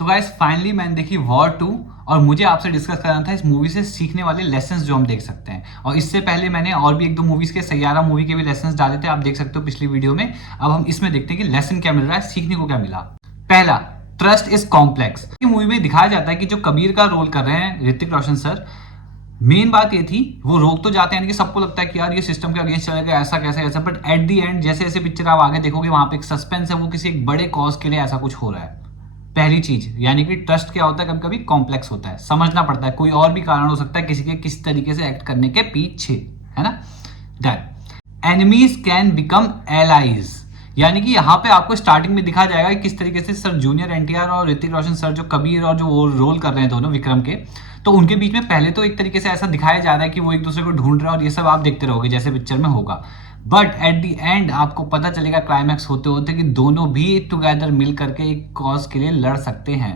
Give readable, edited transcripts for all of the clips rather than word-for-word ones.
तो guys finally मैंने देखी वॉर 2 और मुझे आपसे डिस्कस करना था इस मूवी से सीखने वाले लेसन्स जो हम देख सकते हैं। और इससे पहले मैंने और भी एक दो मूवीज के सैयारा मूवी के भी लेसन्स डाले थे, आप देख सकते हो पिछली वीडियो में। अब हम इसमें देखते हैं कि लेसन क्या मिल रहा है, सीखने को क्या मिला। पहला, ट्रस्ट इज कॉम्प्लेक्स। मूवी में दिखाया जाता है कि जो कबीर का रोल कर रहे हैं ऋतिक रोशन सर, मेन बात ये थी वो रोक तो जाते हैं कि सबको लगता है कि यार ये सिस्टम के अगेंस्ट चलेगा, ऐसा कैसे ऐसा, बट एट दी एंड जैसे जैसे पिक्चर आप आगे देखोगे वहां पे एक सस्पेंस है, वो किसी एक बड़े कॉज के लिए ऐसा कुछ हो रहा है। पहली चीज यानी कि ट्रस्ट क्या होता है, कभी कभी कॉम्प्लेक्स होता है, समझना पड़ता है, कोई और भी कारण हो सकता है किसी के किस तरीके से एक्ट करने के पीछे, है ना। Then enemies can become allies, यानी कि यहाँ पे आपको स्टार्टिंग में दिखा जाएगा कि किस तरीके से सर जूनियर एनटीआर और ऋतिक रोशन सर जो कबीर और जो वो रोल कर रहे हैं दोनों विक्रम के, तो उनके बीच में पहले तो एक तरीके से ऐसा दिखाया जा रहा है कि वो एक दूसरे को ढूंढ रहा है और ये सब आप देखते रहोगे जैसे पिक्चर में होगा। बट एट द एंड आपको पता चलेगा क्लाइमैक्स होते होते कि दोनों भी टुगेदर मिल करके एक कॉज के लिए लड़ सकते हैं।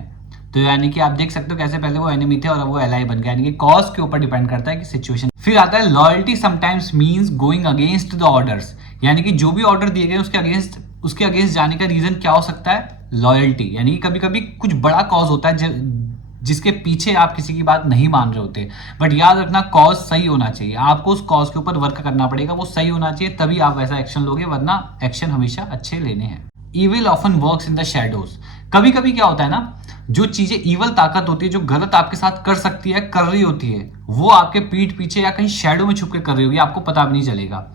तो यानी कि आप देख सकते हो कैसे पहले वो एनिमी थे और अब वो एलाई बन गए, यानी कि कॉज के ऊपर डिपेंड करता है कि सिचुएशन। फिर आता है loyalty sometimes means going against the orders, यानी कि जो भी ऑर्डर दिए गए उसके अगेंस्ट जाने का रीजन क्या हो सकता है, लॉयल्टी। यानी कि कभी कभी कुछ बड़ा कॉज होता है जिसके पीछे आप किसी की बात नहीं मान रहे होते, बट याद रखना कॉज सही होना चाहिए, आपको उस कॉज के ऊपर वर्क करना पड़ेगा, वो सही होना चाहिए तभी आप वैसा एक्शन लोगे, वरना एक्शन हमेशा अच्छे लेने हैं। Evil often works in the shadows, कभी कभी क्या होता है ना, जो चीजें ईवल ताकत होती है जो गलत आपके साथ कर सकती है, कर रही होती है, वो आपके पीठ पीछे या कहीं शैडो में छुप के कर रही होगी, आपको पता भी नहीं चलेगा।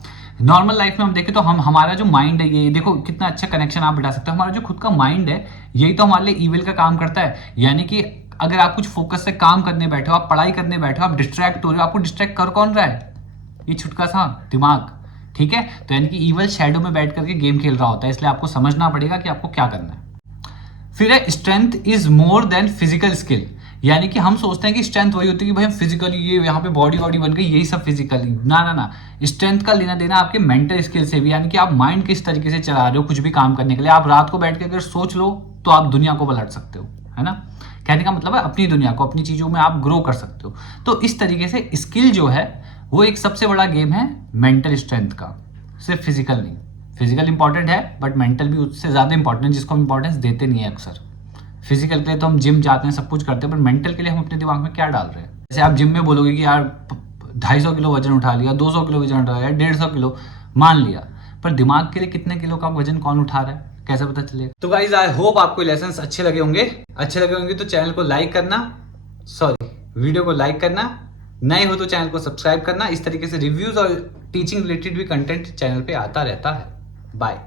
नॉर्मल लाइफ में हम देखें तो हमारा जो माइंड है, ये देखो कितना अच्छा कनेक्शन आप बिठा सकते हो, हमारा जो खुद का माइंड है यही तो हमारे लिए ईविल का काम करता है। यानी कि अगर आप कुछ फोकस से काम करने बैठे हो, आप पढ़ाई करने बैठे हो, आप डिस्ट्रैक्ट हो रहे हो, आपको डिस्ट्रैक्ट कर कौन रहा है, ये छुटका सा दिमाग, ठीक है। तो यानी कि ईवल शैडो में बैठ करके गेम खेल रहा होता है, इसलिए आपको समझना पड़ेगा कि आपको क्या करना है। फिर है strength is more than physical skill, यानी कि हम सोचते हैं कि स्ट्रेंथ वही होती है कि भाई हम फिजिकली ये यहाँ पे बॉडी बन गई, यही सब फिजिकली, ना ना ना। स्ट्रेंथ का लेना देना आपके मेंटल स्किल से भी, यानी कि आप माइंड किस तरीके से चला रहे हो कुछ भी काम करने के लिए। आप रात को बैठ के अगर सोच लो तो आप दुनिया को पलट सकते हो, है ना। कहने का मतलब है अपनी दुनिया को, अपनी चीजों में आप ग्रो कर सकते हो। तो इस तरीके से स्किल जो है वो एक सबसे बड़ा गेम है मेंटल स्ट्रेंथ का, सिर्फ फिजिकल नहीं। फिजिकल इंपॉर्टेंट है बट मेंटल भी उससे ज्यादा इंपॉर्टेंट है, जिसको हम इंपॉर्टेंस देते नहीं है अक्सर। फिजिकल के लिए तो हम जिम जाते हैं, सब कुछ करते हैं, पर मेंटल के लिए हम अपने दिमाग में क्या डाल रहे हैं। जैसे आप जिम में बोलोगे कि यार 250 किलो वजन उठा लिया, 200 किलो वजन उठा लिया, 150 किलो मान लिया, पर दिमाग के लिए कितने किलो का वजन कौन उठा रहा है, कैसे पता चलेगा। तो गाइज आई होप आपको लेसन्स अच्छे लगे होंगे तो चैनल को लाइक करना, वीडियो को लाइक करना, नए हो तो चैनल को सब्सक्राइब करना। इस तरीके से रिव्यूज और टीचिंग रिलेटेड भी कंटेंट चैनल पे आता रहता है। बाय।